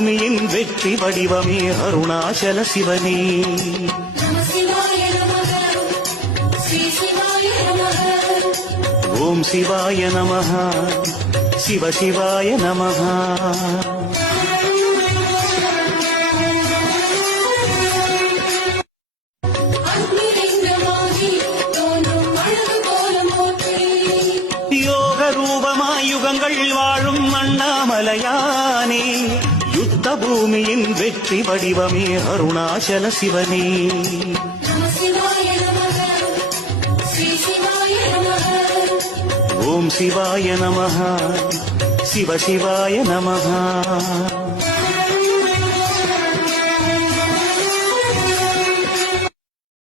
பூமியின் வெற்றி வடிவமே அருணாச்சல சிவனே. ஓம் சிவாய நமஹ, சிவ சிவாய நமஹ. யோக ரூபமாய் யுகங்கள் வாழும் அண்ணாமலையானே, யுத்த பூமியின் வெற்றி வடிவமே அருணாச்சல சிவனே. ஓம் சிவாய நமஹ, சிவ சிவாய நமஹ.